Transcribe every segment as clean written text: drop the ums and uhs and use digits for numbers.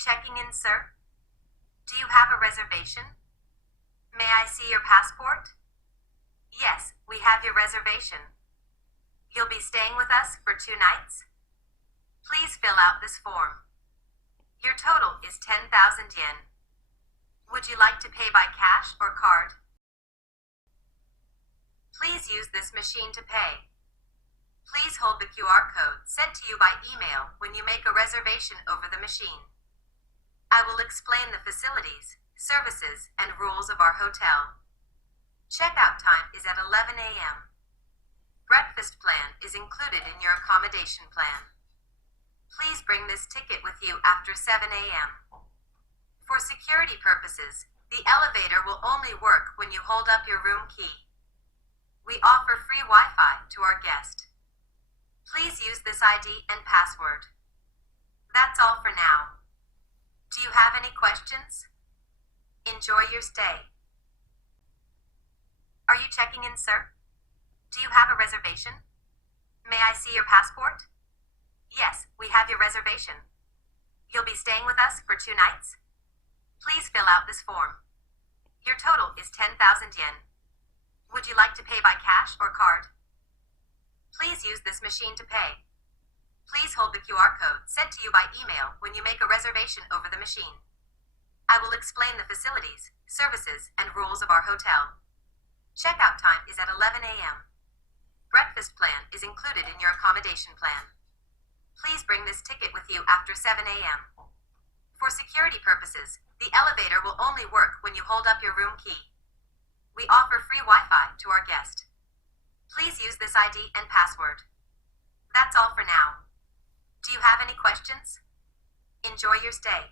checking in, sir? Do you have a reservation? May I see your passport? Yes, we have your reservation. You'll be staying with us for 2 nights? Please fill out this form. Your total is 10,000 yen. Would you like to pay by cash or card? Please use this machine to pay. Please hold the QR code sent to you by email when you make a reservation over the machine. I will explain the facilities, services, and rules of our hotel. Checkout time is at 11 a.m. Breakfast plan is included in your accommodation plan. Please bring this ticket with you after 7 a.m. For security purposes, the elevator will only work when you hold up your room key. We offer free Wi-Fi to our guest. Please use this ID and password. That's all for now. Do you have any questions? Enjoy your stay. Are you checking in, sir? Do you have a reservation? May I see your passport? Yes, we have your reservation. You'll be staying with us for 2 nights? Please fill out this form. Your total is 10,000 yen. Would you like to pay by cash or card? Please use this machine to pay. Please hold the QR code sent to you by email when you make a reservation over the machine. I will explain the facilities, services, and rules of our hotel. Checkout time is at 11 a.m. Breakfast plan is included in your accommodation plan. Please bring this ticket with you after 7 a.m. For security purposes, the elevator will only work when you hold up your room key. We offer free Wi-Fi to our guest. Please use this ID and password. That's all for now. Do you have any questions? Enjoy your stay.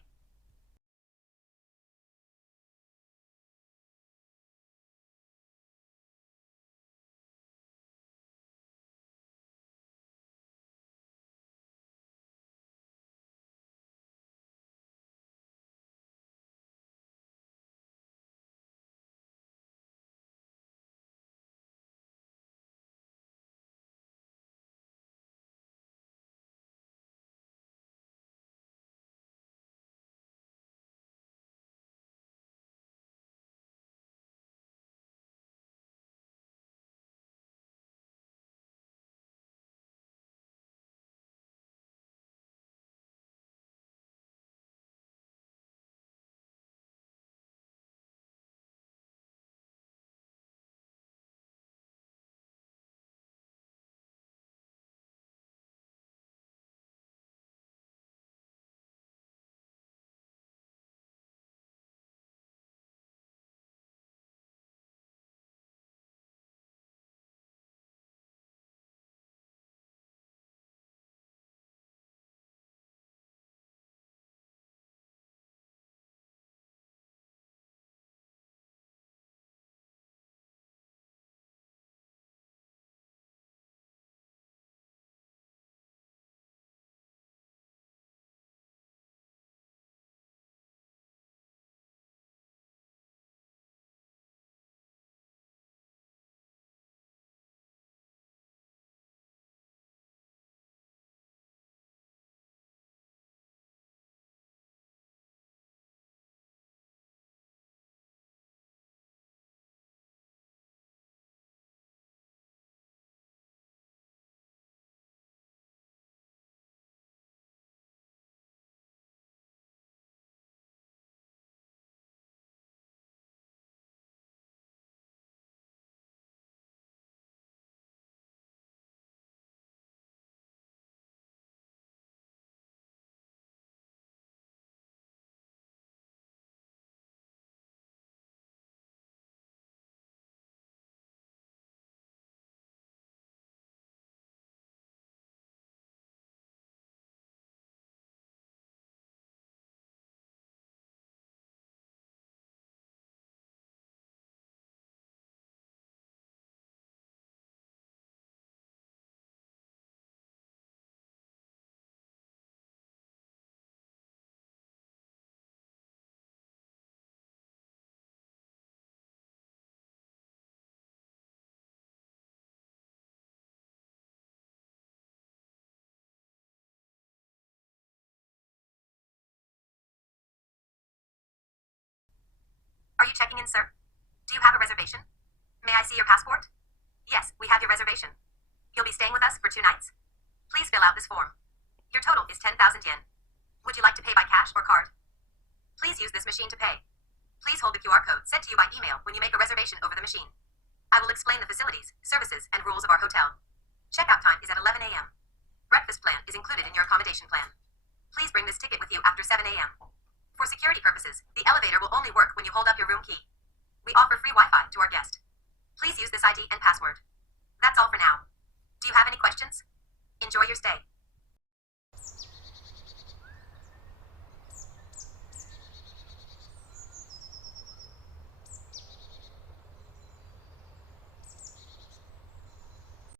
you checking in, sir? Do you have a reservation? May I see your passport? Yes, we have your reservation. You'll be staying with us for 2 nights? Please fill out this form. Your total is 10,000 yen. Would you like to pay by cash or card? Please use this machine to pay. Please hold the QR code sent to you by email when you make a reservation over the machine. I will explain the facilities, services, and rules of our hotel. Checkout time is at 11 a.m. Breakfast plan is included in your accommodation plan. Please bring this ticket with you after 7 a.m. For security purposes, the elevator will only work when you hold up your room key. We offer free Wi-Fi to our guest. Please use this ID and password. That's all for now. Do you have any questions? Enjoy your stay.